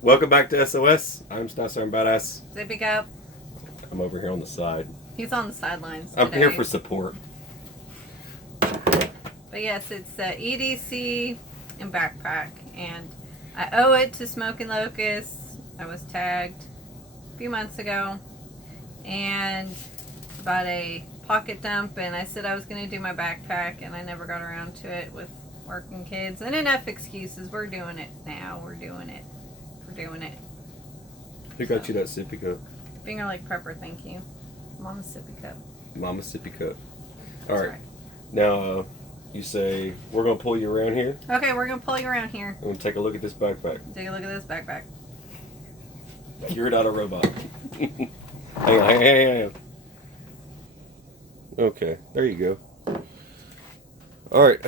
Welcome back to SOS. I'm Stasser and Badass. Zippy up. I'm over here on the side. He's on the sidelines today. I'm here for support. But yes, it's EDC and Backpack. And I owe it to Smoking Locust. I was tagged a few months ago. And about a pocket dump. And I said I was going to do my backpack. And I never got around to it with working kids. And enough excuses. We're doing it now. We're doing it. Who got you that sippy cup? Finger Lake Prepper, thank you. Mama's sippy cup. Mama sippy cup. That's Alright. Now, you say, we're going to pull you around here? Okay, we're going to pull you around here. I'm going to take a look at this backpack. Take a look at this backpack. You're not a robot. hang on. Okay, there you go. Alright,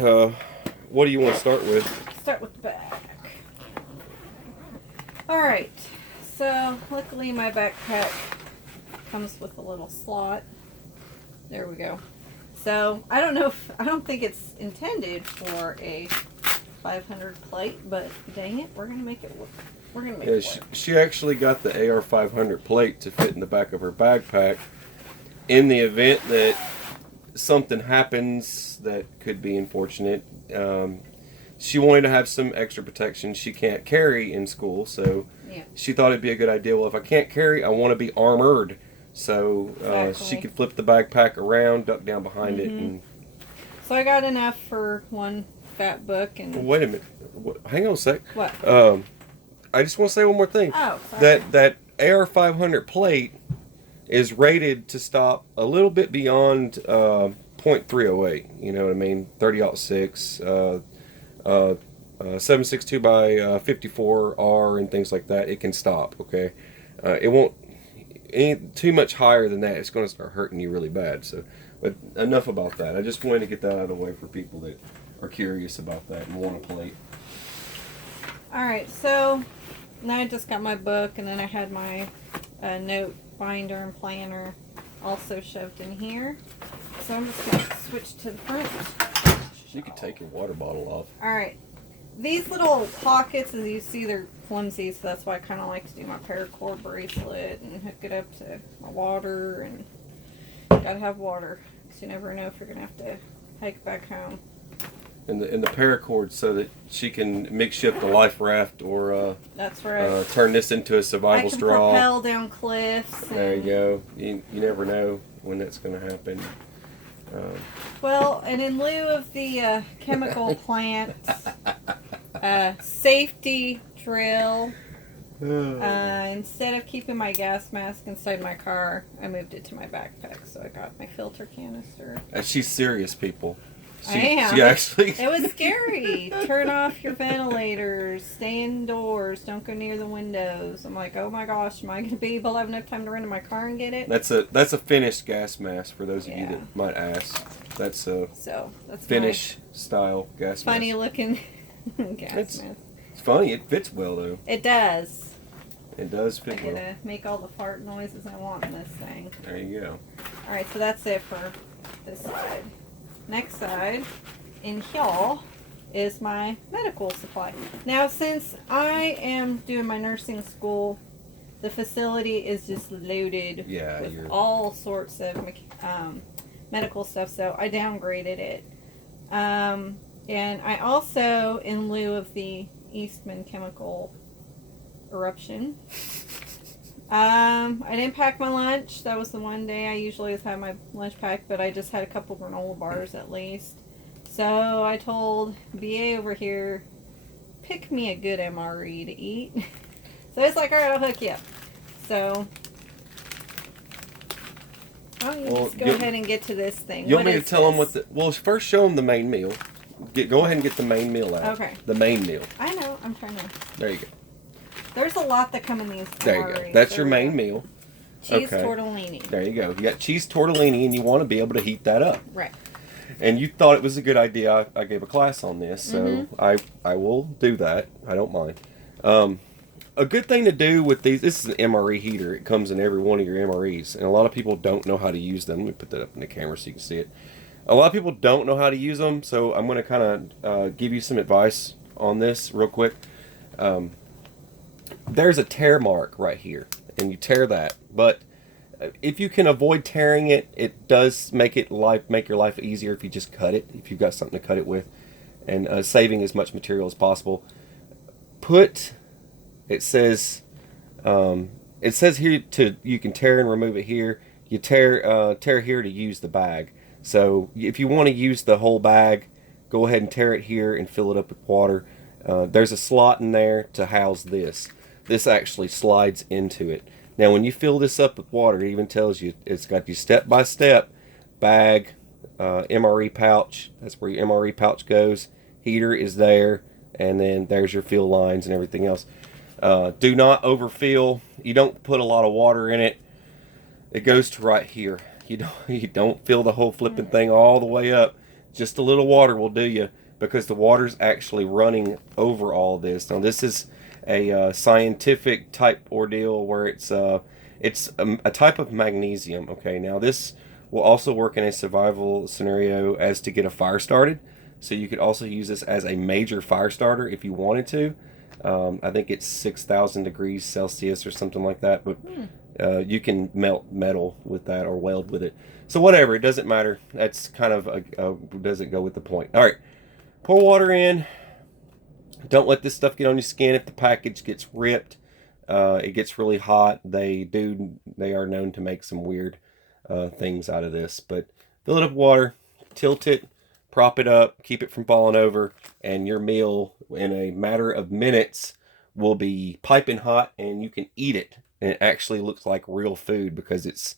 what do you want to start with? Start with the back. Alright, so luckily my backpack comes with a little slot. There we go. So I don't think it's intended for a 500 plate, but dang it, we're gonna make it work. We're gonna make it work. She actually got the AR 500 plate to fit in the back of her backpack in the event that something happens that could be unfortunate. She wanted to have some extra protection she can't carry in school, so yeah. She thought it'd be a good idea. Well, if I can't carry, I want to be armored, so exactly. She could flip the backpack around, duck down behind it. And so I got enough for one fat book. And wait a minute, hang on a sec. What? I just want to say one more thing. Oh, sorry. That AR 500 plate is rated to stop a little bit beyond .308. You know what I mean? 30-06. 7.62 by 54R and things like that. It can stop. Okay, it won't any too much higher than that. It's going to start hurting you really bad. So, but enough about that. I just wanted to get that out of the way for people that are curious about that and want a plate. All right, so now I just got my book, and then I had my note binder and planner also shoved in here. So I'm just going to switch to the front. You could take your water bottle off. Alright. These little pockets, as you see, they're flimsy, so that's why I kind of like to do my paracord bracelet and hook it up to my water. And gotta have water, because you never know if you're going to have to hike back home. And the paracord so that she can makeshift a life raft or that's right. Turn this into a survival straw. I can propel down cliffs. There you go. You never know when that's going to happen. Well, and in lieu of the chemical plant safety drill, instead of keeping my gas mask inside my car, I moved it to my backpack. So I got my filter canister. She's serious, people. I am. She actually. It was scary. Turn off your ventilators. Stay indoors. Don't go near the windows. I'm like, oh my gosh, am I going to be able to have enough time to run to my car and get it? That's a finished gas mask for those of you that might ask. That's that's Finnish style gas mask. Funny looking gas mask. It's funny. It fits well though. It does. It does fit well. I get to make all the fart noises I want in this thing. There you go. All right, so that's it for this side. Next side in here is my medical supply. Now, since I am doing my nursing school, the facility is just loaded with all sorts of medical stuff, so I downgraded it. And I also, in lieu of the Eastman chemical eruption, I didn't pack my lunch. That was the one day I usually always have my lunch packed, but I just had a couple granola bars at least. So I told BA over here, pick me a good MRE to eat. So it's like, all right, I'll hook you up. So, just go ahead and get to this thing. You want me to tell them what the... Well, first show them the main meal. Go ahead and get the main meal out. Okay. The main meal. I know. I'm trying to... There you go. There's a lot that come in these. There you go. That's your main meal. Cheese tortellini. There you go. You got cheese tortellini, and you want to be able to heat that up. Right. And you thought it was a good idea. I gave a class on this, so I will do that. I don't mind. A good thing to do with these, this is an MRE heater. It comes in every one of your MREs, and a lot of people don't know how to use them. Let me put that up in the camera so you can see it. A lot of people don't know how to use them, so I'm going to kind of give you some advice on this real quick. There's a tear mark right here, and you tear that. But if you can avoid tearing it, it does make your life easier if you just cut it. If you've got something to cut it with, and saving as much material as possible. It says here you can tear and remove it here. You tear here to use the bag. So if you want to use the whole bag, go ahead and tear it here and fill it up with water. There's a slot in there to house this. This actually slides into it. Now when you fill this up with water, it even tells you it's got your step-by-step bag, MRE pouch. That's where your MRE pouch goes. Heater is there, and then there's your fill lines and everything else. Do not overfill. You don't put a lot of water in it. It goes to right here. You don't fill the whole flipping thing all the way up. Just a little water will do you, because the water's actually running over all this. Now this is a scientific type ordeal where it's a type of magnesium. Okay, now this will also work in a survival scenario as to get a fire started. So you could also use this as a major fire starter if you wanted to. I think it's 6,000 degrees Celsius or something like that, but you can melt metal with that or weld with it. So whatever, it doesn't matter. That's kind of doesn't go with the point. All right, pour water in. Don't let this stuff get on your skin. If the package gets ripped, it gets really hot. They are known to make some weird things out of this. But fill it up with water, tilt it, prop it up, keep it from falling over, and your meal in a matter of minutes will be piping hot, and you can eat it. And it actually looks like real food because it's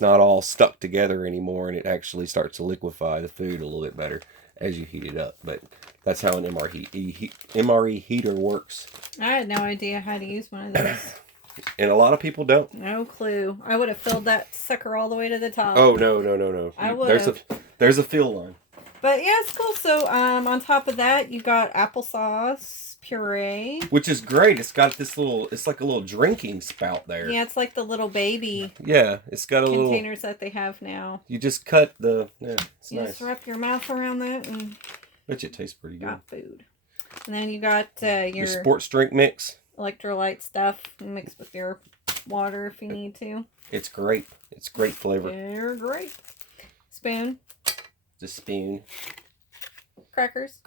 not all stuck together anymore, and it actually starts to liquefy the food a little bit better as you heat it up. But that's how an MRE heater works. I had no idea how to use one of those. And a lot of people don't. No clue. I would have filled that sucker all the way to the top. Oh, no. I would have. There's a fill line. But yeah, it's cool. So on top of that, you got applesauce puree, which is great. It's got this it's like a little drinking spout there. Yeah, it's like the little baby. Yeah, it's got a little containers that they have now. You just cut it's you nice. Just wrap your mouth around that and. Bet you it tastes pretty good. Got food, and then you got your sports drink mix, electrolyte stuff mixed with your water if you need to. It's great. It's great flavor. They're great. Spoon. The spoon. Crackers.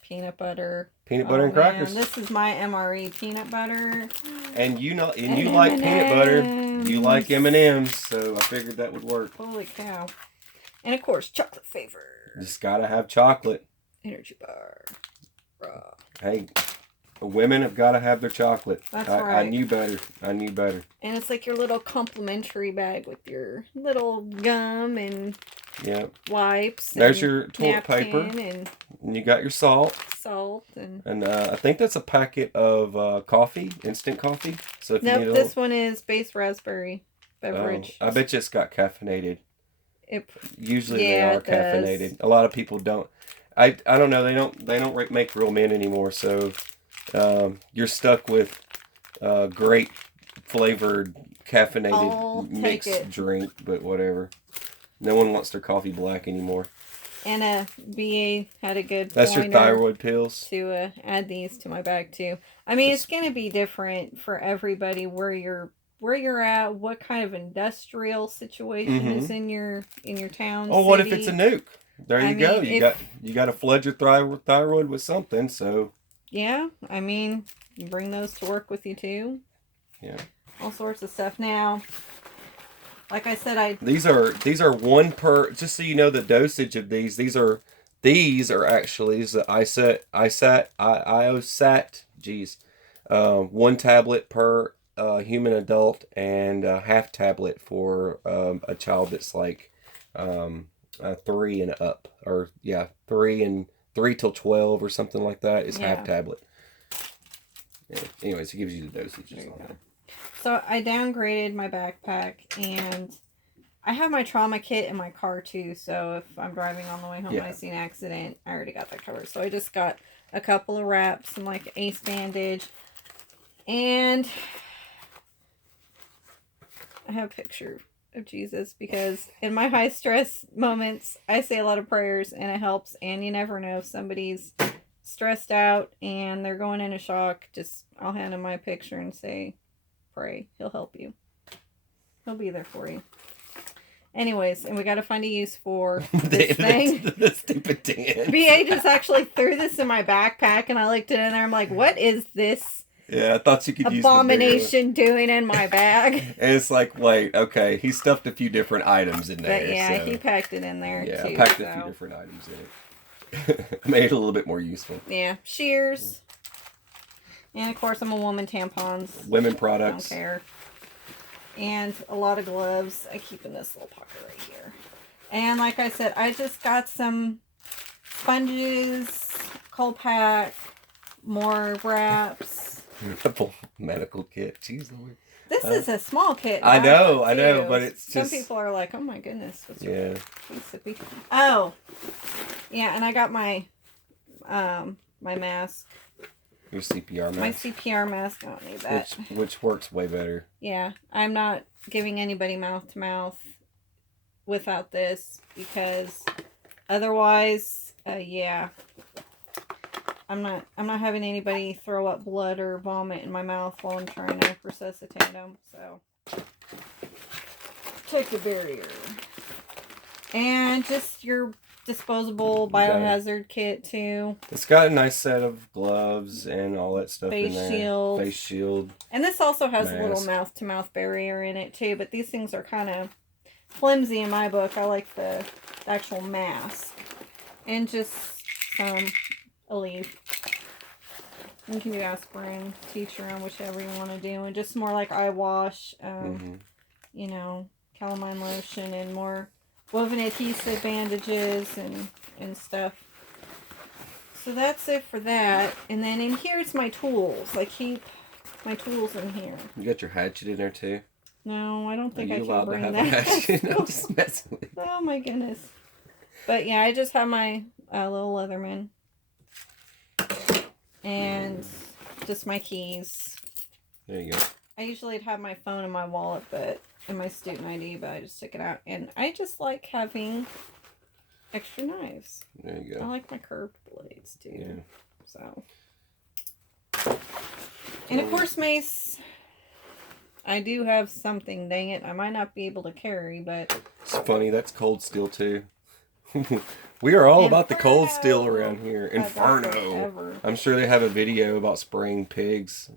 Peanut butter. And crackers. Man, this is my MRE peanut butter. And you like peanut butter. You like M&Ms, so I figured that would work. Holy cow. And of course, chocolate flavor. Just gotta have chocolate. Energy bar. Raw. Hey, women have got to have their chocolate. That's right. I knew better. And it's like your little complimentary bag with your little gum and wipes. There's your toilet paper. And you got your salt. And I think that's a packet of coffee, instant coffee. So if you need this one is base raspberry beverage. I bet you it's got caffeinated. Usually they are caffeinated. Does. A lot of people don't. I don't know. They don't make real mint anymore. So you're stuck with great flavored caffeinated mixed drink, but whatever. No one wants their coffee black anymore. And BA had a good That's your thyroid pills. To add these to my bag too. I mean, it's going to be different for everybody where you're at, what kind of industrial situation is in your town. Oh, what if it's a nuke? There you go. You got to flood your thyroid with something. So yeah, I mean, you bring those to work with you too. Yeah, all sorts of stuff. Now, like I said, these are one per. Just so you know the dosage of these. These are actually the IOSAT. Geez, 1 tablet per human adult and a half tablet for a child that's like 3 and up, or 3 till 12 or something like that is half tablet. Yeah. Anyways, it gives you the dosages on that. So I downgraded my backpack, and I have my trauma kit in my car too. So if I'm driving on the way home and I see an accident, I already got that covered. So I just got a couple of wraps and like ace bandage, and I have a picture of Jesus, because in my high stress moments, I say a lot of prayers and it helps. And you never know if somebody's stressed out and they're going into shock. Just I'll hand him my picture and say, pray. He'll help you. He'll be there for you. Anyways, and we got to find a use for this thing. The stupid dance. BA just actually threw this in my backpack, and I looked in there. I'm like, what is this? Yeah, I thought you could use abomination doing in my bag? And it's like, wait, okay, he stuffed a few different items in there. But yeah, so. he packed it in there yeah, too. I packed a few different items in it. Made it a little bit more useful. Yeah, shears. And of course, I'm a woman. Tampons. Women products. Don't care. And a lot of gloves I keep in this little pocket right here. And like I said, I just got some sponges, cold pack, more wraps. Full medical kit. Jeez Lord. This is a small kit. I know, but it's some just... people are like, oh my goodness. What's yeah. Oh. Yeah, and I got my my mask. Your CPR mask. My CPR mask. I don't need that. Which works way better. Yeah, I'm not giving anybody mouth to mouth without this, because otherwise, yeah, I'm not having anybody throw up blood or vomit in my mouth while I'm trying to resuscitate them. So check the barrier, and just your disposable biohazard kit too. It's got a nice set of gloves and all that stuff in there. Face shield. And this also has a little mouth-to-mouth barrier in it too, but these things are kind of flimsy in my book. I like the actual mask. And just some Aleve. You can do aspirin, tea tree, whichever you want to do. And just more like eye wash, you know, calamine lotion, and more woven adhesive bandages and stuff. So that's it for that. And then in here's my tools. I keep my tools in here. You got your hatchet in there too? No, I don't think I can bring that. A hatchet? I'm just messing with you. Oh my goodness. But yeah, I just have my little Leatherman. And just my keys. There you go. I usually have my phone in my wallet, and my student ID, but I just took it out. And I just like having extra knives. There you go. I like my curved blades too. Yeah. So. And of course, mace. I do have something, dang it. I might not be able to carry, but... It's funny, that's cold steel too. We are all about the cold steel around here. Inferno. I'm sure they have a video about spraying pigs.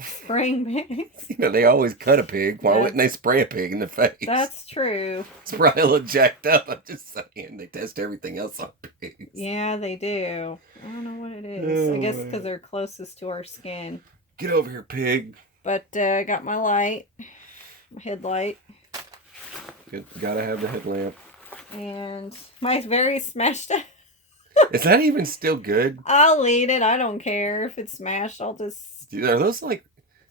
Spraying pigs? You know, they always cut a pig. Why wouldn't they spray a pig in the face? That's true. It's probably a little jacked up. I'm just saying. They test everything else on pigs. Yeah, they do. I don't know what it is. I guess because they're closest to our skin. Get over here, pig. But I got my light. My headlight. Good. Gotta have the headlamp. And my very smashed up. Is that even still good? I'll eat it. I don't care if it's smashed. I'll just... Dude, are those like...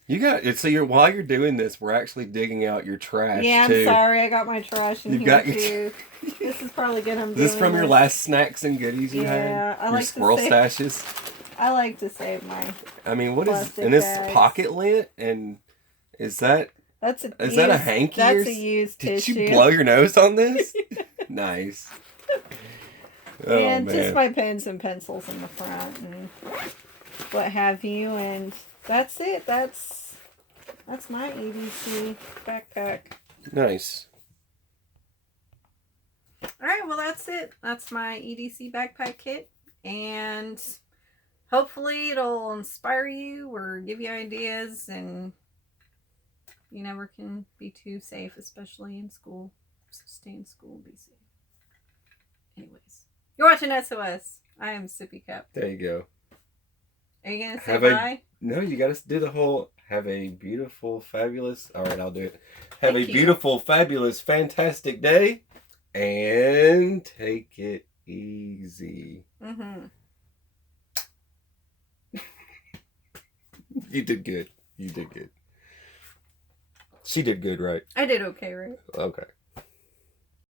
You got... So while you're doing this, we're actually digging out your trash, yeah, too. I'm sorry. I got my trash in here, too. This is probably good. Is this from your last snacks and goodies you had? Yeah, I your like squirrel to stashes? I like to save my... I mean, what is... And this pocket lint? And is that... Is that a hanky? That's a used tissue. Did you blow your nose on this? Nice. Oh, and man. just my pens and pencils in the front and what have you, and that's it. That's my EDC backpack. Nice. Alright, well that's it. That's my EDC backpack kit, and hopefully it'll inspire you or give you ideas, and you never can be too safe, especially in school. So stay in school and be safe. Anyways. You're watching SOS. I am Sippy Cup. There you go. Are you going to say bye? No, you got to do the whole, have a beautiful, fabulous, all right, I'll do it. Have a beautiful, fabulous, fantastic day, and take it easy. Mm-hmm. You did good. You did good. She did good, right? I did okay, right? Okay.